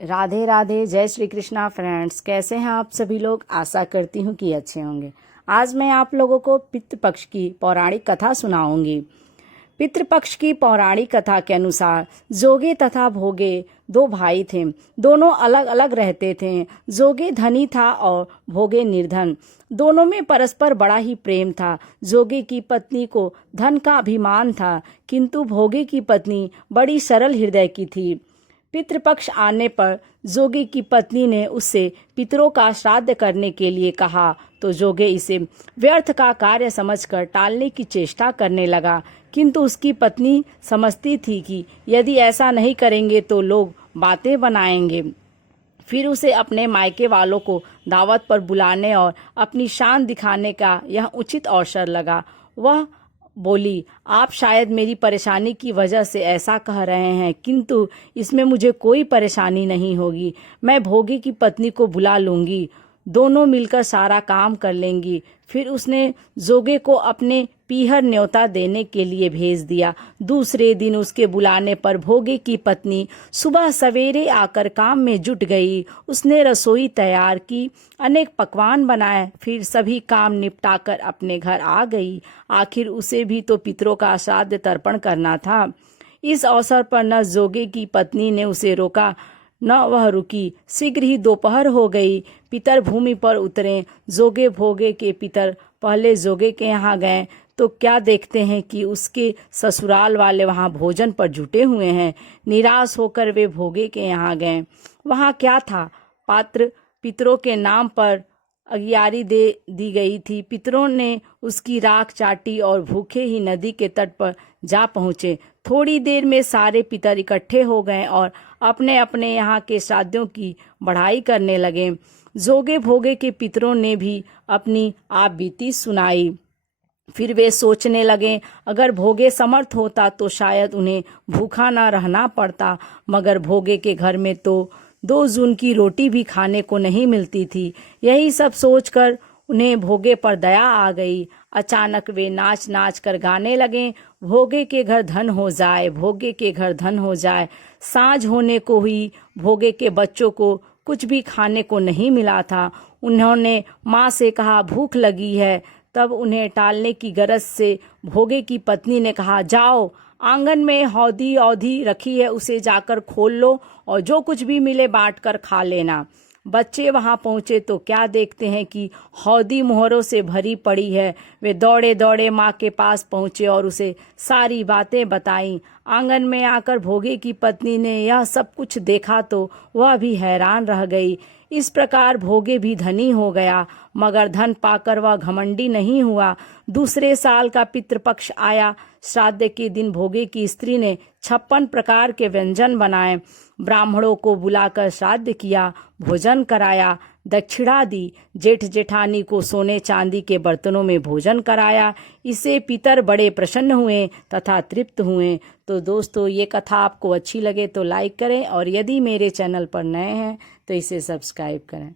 राधे राधे, जय श्री कृष्णा फ्रेंड्स। कैसे हैं आप सभी लोग? आशा करती हूँ कि अच्छे होंगे। आज मैं आप लोगों को पितृपक्ष की पौराणिक कथा सुनाऊंगी। पितृपक्ष की पौराणिक कथा के अनुसार जोगे तथा भोगे दो भाई थे। दोनों अलग अलग रहते थे। जोगे धनी था और भोगे निर्धन। दोनों में परस्पर बड़ा ही प्रेम था। जोगे की पत्नी को धन का अभिमान था, किंतु भोगे की पत्नी बड़ी सरल हृदय की थी। पितृपक्ष आने पर जोगे की पत्नी ने उससे पितरों का श्राद्ध करने के लिए कहा, तो जोगे इसे व्यर्थ का कार्य समझकर टालने की चेष्टा करने लगा। किंतु उसकी पत्नी समझती थी कि यदि ऐसा नहीं करेंगे तो लोग बातें बनाएंगे। फिर उसे अपने मायके वालों को दावत पर बुलाने और अपनी शान दिखाने का यह उचित अवसर लगा। वह बोली, आप शायद मेरी परेशानी की वजह से ऐसा कह रहे हैं, किंतु इसमें मुझे कोई परेशानी नहीं होगी। मैं भोगी की पत्नी को बुला लूंगी, दोनों मिलकर सारा काम कर लेंगी। फिर उसने जोगे को अपने पीहर न्योता देने के लिए भेज दिया। दूसरे दिन उसके बुलाने पर भोगे की पत्नी सुबह सवेरे आकर काम में जुट गई। उसने रसोई तैयार की, अनेक पकवान बनाए, फिर सभी काम निपटाकर अपने घर आ गई। आखिर उसे भी तो पितरों का श्राद्ध तर्पण करना था। इस अवसर पर न जोगे की पत्नी ने उसे रोका न वह रुकी। शीघ्र ही दोपहर हो गई। पितर भूमि पर उतरे। जोगे भोगे के पितर पहले जोगे के यहाँ गए तो क्या देखते हैं कि उसके ससुराल वाले वहाँ भोजन पर जुटे हुए हैं। निराश होकर वे भोगे के यहाँ गए। वहाँ क्या था? पात्र पितरों के नाम पर अगियारी दे दी गई थी। पितरों ने उसकी राख चाटी और भूखे ही नदी के तट पर जा पहुँचे। थोड़ी देर में सारे पितर इकट्ठे हो गए और अपने अपने यहाँ के श्राद्धों की बढ़ाई करने लगे। जोगे भोगे के पितरों ने भी अपनी आप बीती सुनाई। फिर वे सोचने लगे, अगर भोगे समर्थ होता तो शायद उन्हें भूखा ना रहना पड़ता, मगर भोगे के घर में तो 2 जून की रोटी भी खाने को नहीं मिलती थी। यही सब सोचकर उन्हें भोगे पर दया आ गई। अचानक वे नाच नाच कर गाने लगे, भोगे के घर धन हो जाए, भोगे के घर धन हो जाए। सांझ होने को हुई। भोगे के बच्चों को कुछ भी खाने को नहीं मिला था। उन्होंने माँ से कहा, भूख लगी है। तब उन्हें टालने की गरज से भोगे की पत्नी ने कहा, जाओ, आंगन में हौदी औधी रखी है, उसे जाकर खोल लो और जो कुछ भी मिले बांट कर खा लेना। बच्चे वहां पहुंचे तो क्या देखते हैं कि हौदी मोहरों से भरी पड़ी है। वे दौड़े दौड़े माँ के पास पहुंचे और उसे सारी बातें बताईं। आंगन में आकर भोगे की पत्नी ने यह सब कुछ देखा तो वह भी हैरान रह गई। इस प्रकार भोगे भी धनी हो गया, मगर धन पाकर वह घमंडी नहीं हुआ। दूसरे साल का पितृपक्ष आया। श्राद्ध के दिन भोगे की स्त्री ने 56 प्रकार के व्यंजन बनाए। ब्राह्मणों को बुलाकर श्राद्ध किया, भोजन कराया, दक्षिणा दी। जेठ जेठानी को सोने चांदी के बर्तनों में भोजन कराया। इसे पितर बड़े प्रसन्न हुए तथा तृप्त हुए। तो दोस्तों, ये कथा आपको अच्छी लगे तो लाइक करें और यदि मेरे चैनल पर नए हैं तो इसे सब्सक्राइब करें।